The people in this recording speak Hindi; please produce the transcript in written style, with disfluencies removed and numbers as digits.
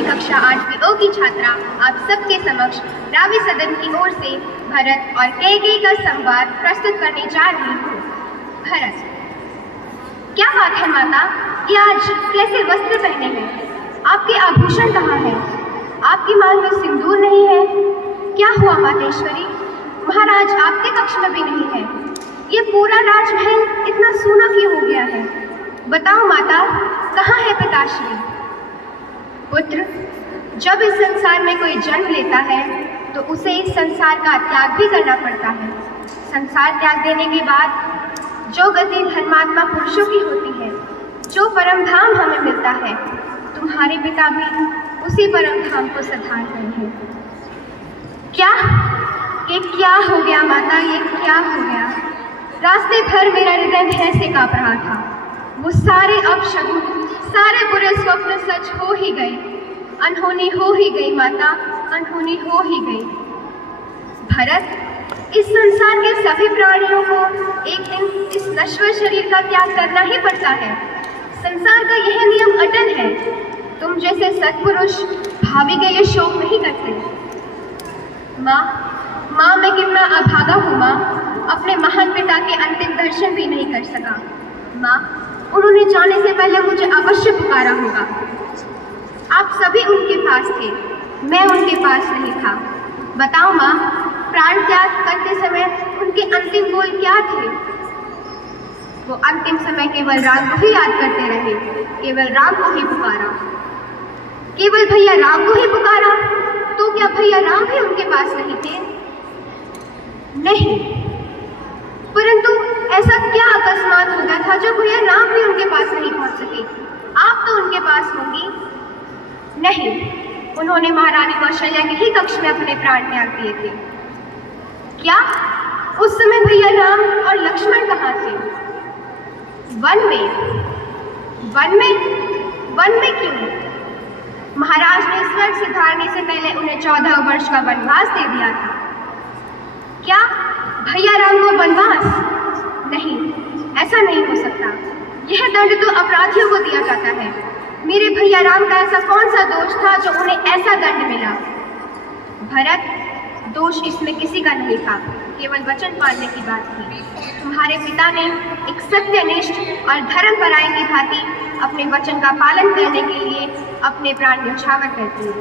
मैं कक्षा 8वीं ओ की छात्रा आप सबके समक्ष रावी सदन की ओर से भरत और कैकेयी का संवाद प्रस्तुत करने जा रही हूँ। भरत: क्या बात है माता, ये आज कैसे वस्त्र पहने हैं? आपके आभूषण कहाँ हैं? आपकी मांग में सिंदूर नहीं है। क्या हुआ मातेश्वरी? महाराज आपके कक्ष में भी नहीं है। ये पूरा राजमहल इतना सूना क्यों हो गया है? बताओ माता, कहाँ है पिताश्री? पुत्र, जब इस संसार में कोई जन्म लेता है तो उसे इस संसार का त्याग भी करना पड़ता है। संसार त्याग देने के बाद जो गति धर्मात्मा पुरुषों की होती है, जो परम धाम हमें मिलता है, तुम्हारे पिता भी उसी परम धाम को सधार रहे हैं। क्या? ये क्या हो गया माता, ये क्या हो गया? रास्ते भर मेरा हृदय भय से काँप रहा था। वो सारे अपशगुन, सारे बुरे स्वप्न सच हो ही गए। अनहोनी हो ही गई माता, अनहोनी हो ही गई। भरत, इस संसार के सभी प्राणियों को एक दिन इस नश्वर शरीर का त्याग करना ही पड़ता है। संसार का यह नियम अटल है। तुम जैसे सत्पुरुष भावी के लिए शोक नहीं करते। माँ, मैं कितना अभागा हूँ माँ, अपने महान पिता के अंतिम दर्शन भी नहीं कर सका। माँ, उन्होंने जाने से पहले मुझे अवश्य पुकारा होगा। आप सभी उनके पास थे, मैं उनके पास नहीं था। बताओ माँ, प्राण त्याग करते समय उनके अंतिम बोल क्या थे? वो अंतिम समय केवल राम को ही याद करते रहे, केवल राम को ही पुकारा, केवल भैया राम को ही पुकारा। तो क्या भैया राम भी उनके पास नहीं थे? नहीं, परंतु ऐसा क्या अकस्मात हो गया था जो भैया राम भी उनके पास नहीं पहुंच सके? आप तो उनके पास होंगी। नहीं, उन्होंने महारानी कौशल्या के ही कक्ष में अपने प्राण त्याग दिए थे। क्या? उस समय भैया राम और लक्ष्मण कहाँ थे? वन में। वन में? वन में क्यों? महाराज ने स्वर्ग सिधारने से पहले उन्हें 14 वर्ष का वनवास दे दिया था। क्या भैया राम को वनवास? नहीं, ऐसा नहीं हो सकता। यह दंड तो अपराधियों को दिया जाता है। मेरे भैया राम का ऐसा कौन सा दोष था जो उन्हें ऐसा दंड मिला? भरत, दोष इसमें किसी का नहीं था, केवल वचन पालने की बात थी। तुम्हारे पिता ने एक सत्यनिष्ठ और धर्मपरायण की भांति अपने वचन का पालन करने के लिए अपने प्राण न्यौछावर कर दिए।